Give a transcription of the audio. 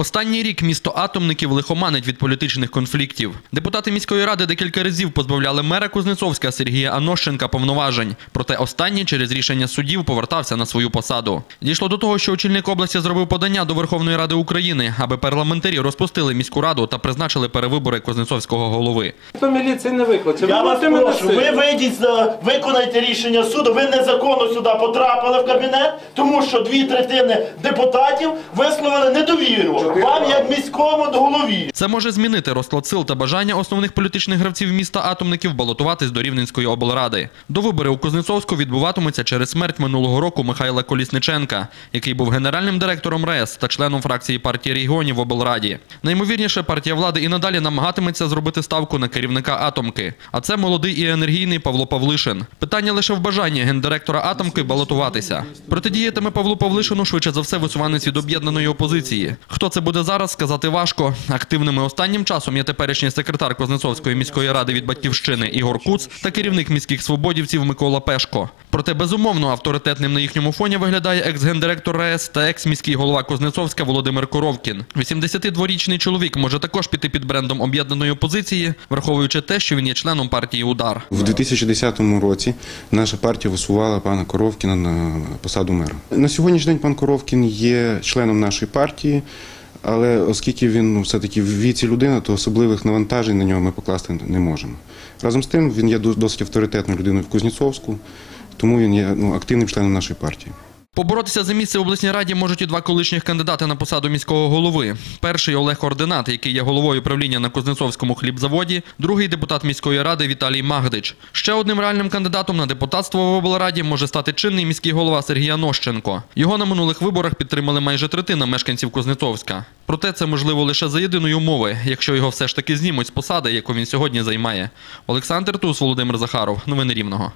Останній рік місто атомників лихоманить від політичних конфліктів. Депутати міської ради декілька разів позбавляли мера Кузнецовська Сергія Анощенка повноважень. Проте останній через рішення судів повертався на свою посаду. Дійшло до того, що очільник області зробив подання до Верховної Ради України, аби парламентарі розпустили міську раду та призначили перевибори Кузнецовського голови. Хто міліції не викличе? Я Ви вас прошу, ви вийдіть, за- виконайте рішення суду. Ви незаконно сюди потрапили в кабінет, тому що дві третини депутатів висловили недовіру вам як міському голові. Це може змінити розклад сил та бажання основних політичних гравців міста атомників балотуватись до Рівненської облради. До вибори у Кузнецовську відбуватимуться через смерть минулого року Михайла Колісниченка, який був генеральним директором РЕС та членом фракції партії регіонів в облраді. Наймовірніше, партія влади і надалі намагатиметься зробити ставку на керівника атомки. А це молодий і енергійний Павло Павлишин. Питання лише в бажанні гендиректора атомки балотуватися. Протидіятиме Павлу Павлишину швидше за все висуванець від об'єднаної опозиції. Хто це буде зараз, сказати важко. Активними останнім часом є теперішній секретар Кознецовської міської ради від батьківщини Ігор Куц та керівник міських свободівців Микола Пешко. Проте безумовно авторитетним на їхньому фоні виглядає екс-гендиректор РАЕС та екс-міський голова Кознецовська Володимир Коровкін. 82-річний чоловік може також піти під брендом об'єднаної опозиції, враховуючи те, що він є членом партії Удар. В 2010 році наша партія висувала пана Коровкіна на посаду мера. На сьогоднішній день пан Коровкін є членом нашої партії, але оскільки він ну, все-таки в віці людина, то особливих навантажень на нього ми покласти не можемо. Разом з тим, він є до- досить авторитетною людиною в Кузнєцовську, тому він є ну, активним членом нашої партії. Поборотися за місце в обласній раді можуть і два колишніх кандидати на посаду міського голови. Перший Олег Ординат, який є головою правління на Кузнецовському хлібзаводі, другий депутат міської ради Віталій Магдич. Ще одним реальним кандидатом на депутатство в облраді може стати чинний міський голова Сергій Анощенко. Його на минулих виборах підтримали майже третина мешканців Кузнецовська. Проте це можливо лише за єдиної умови, якщо його все ж таки знімуть з посади, яку він сьогодні займає. Олександр Тус, Володимир Захаров. Новини Рівного.